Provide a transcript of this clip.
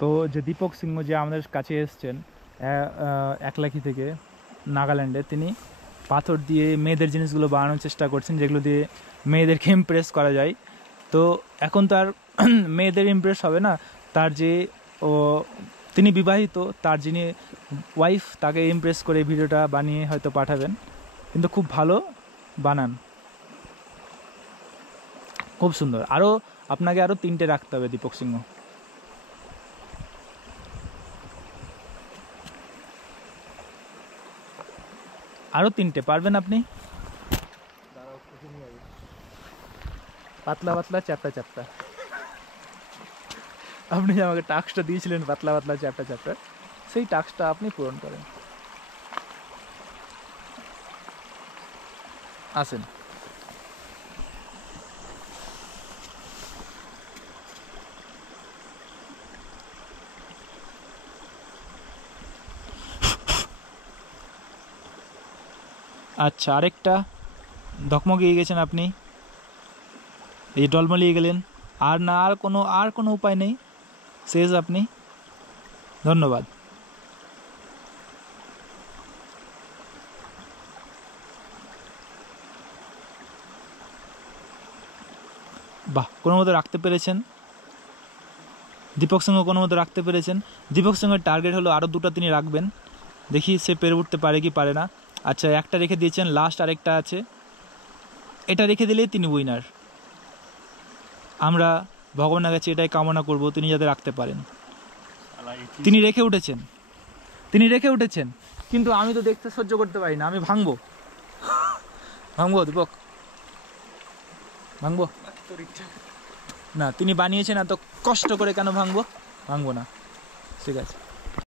তো যে দীপক সিংহ যে আমাদের কাছে এসছেন একলাখি থেকে নাগাল্যান্ডে, তিনি পাথর দিয়ে মেয়েদের জিনিসগুলো বানানোর চেষ্টা করছেন যেগুলো দিয়ে মেয়েদেরকে ইমপ্রেস করা যায়। তো এখন তার মেয়েদের ইমপ্রেস হবে না, তার যে তিনি বিবাহিত, তার যিনি ওয়াইফ তাকে ইমপ্রেস করে ভিডিওটা বানিয়ে হয়তো পাঠাবেন। কিন্তু খুব ভালো বানান, খুব সুন্দর। আরও আপনাকে আরও 3টে রাখতে হবে দীপক সিংহ। আরও 3টে পারবেন আপনি? পাতলা পাতলা চ্যাপ্টা চ্যাপ্টা, আপনি যে আমাকে টাস্কটা দিয়েছিলেন পাতলা পাতলা চ্যাপ্টা চ্যাপ্টা, সেই টাস্কটা আপনি পূরণ করেন। আসেন। আচ্ছা, আরেকটা ধকমগিয়ে গেছেন আপনি, এই ডলমলিয়ে গেলেন। আর না, আর কোনো উপায় নেই, শেষ আপনি। ধন্যবাদ। বাহ, কোনো মতো রাখতে পেরেছেন দীপক সিংহ, কোনো মতো রাখতে পেরেছেন। দীপক সিংহের টার্গেট হলো আরও 2টা তিনি রাখবেন, দেখি সে পেরে উঠতে পারে কি পারে না। আচ্ছা, একটা রেখে দিয়েছেন, লাস্ট আরেকটা আছে, এটা রেখে দিলেই তিনি উইনার। আমরা ভগবানের কাছে এটাই কামনা করব তিনি যাতে রাখতে পারেন। তিনি রেখে উঠেছেন, কিন্তু আমি তো দেখতে সহ্য করতে পারি না, আমি ভাঙবো দীপক, ভাঙবো না। তিনি বানিয়েছেন এত কষ্ট করে, কেন ভাঙবো না, ঠিক আছে।